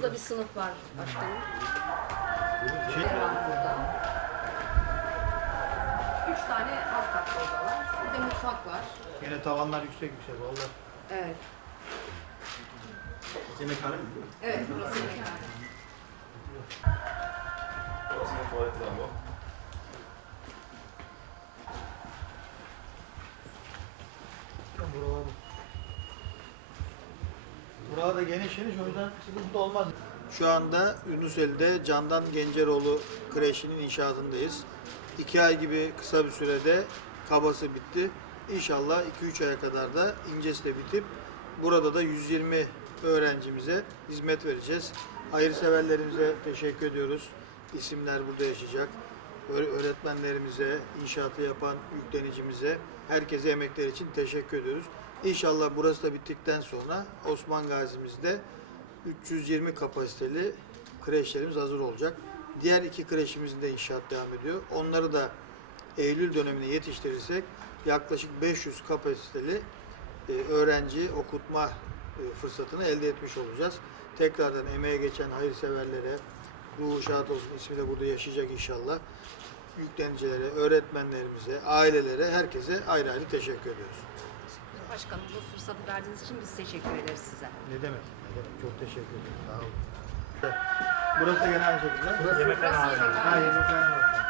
Burada bir sınıf var başkanım. Şey, burada. Üç tane alt katlı oda var. Bir de mutfak var. yine tavanlar yüksek yüksek valla. Evet. Yemekhane mi? Evet burası yemekhane. Orası da tuvalet var bu. Buralar Burada geniş geniş o yüzden sıkıntı olmaz. Şu anda Yunuseli'de Candan Genceroğlu kreşinin inşaatındayız. İki ay gibi kısa bir sürede kabası bitti. İnşallah 2-3 aya kadar da incesi de bitip burada da 120 öğrencimize hizmet vereceğiz. Hayırseverlerimize teşekkür ediyoruz. İsimler burada yaşayacak. Öğ- Öğretmenlerimize, inşaatı yapan yüklenicimize, herkese emekler için teşekkür ediyoruz. İnşallah burası da bittikten sonra Osman Gazi'mizde 320 kapasiteli kreşlerimiz hazır olacak. Diğer iki kreşimizin de inşaat devam ediyor. Onları da Eylül dönemine yetiştirirsek yaklaşık 500 kapasiteli e, öğrenci okutma e, fırsatını elde etmiş olacağız. Tekrardan emeğe geçen hayırseverlere, ruhu şad olsun ismi de burada yaşayacak inşallah. Yüklenicilere, öğretmenlerimize, ailelere, herkese ayrı ayrı teşekkür ediyoruz. Başkanım bu fırsatı verdiğiniz için biz teşekkür ederiz size. Ne demek? Ne demek? Çok teşekkür ederim. Sağ olun. Burası da gene aynı şekilde. Burası yemekhane. Ha, yemekhane.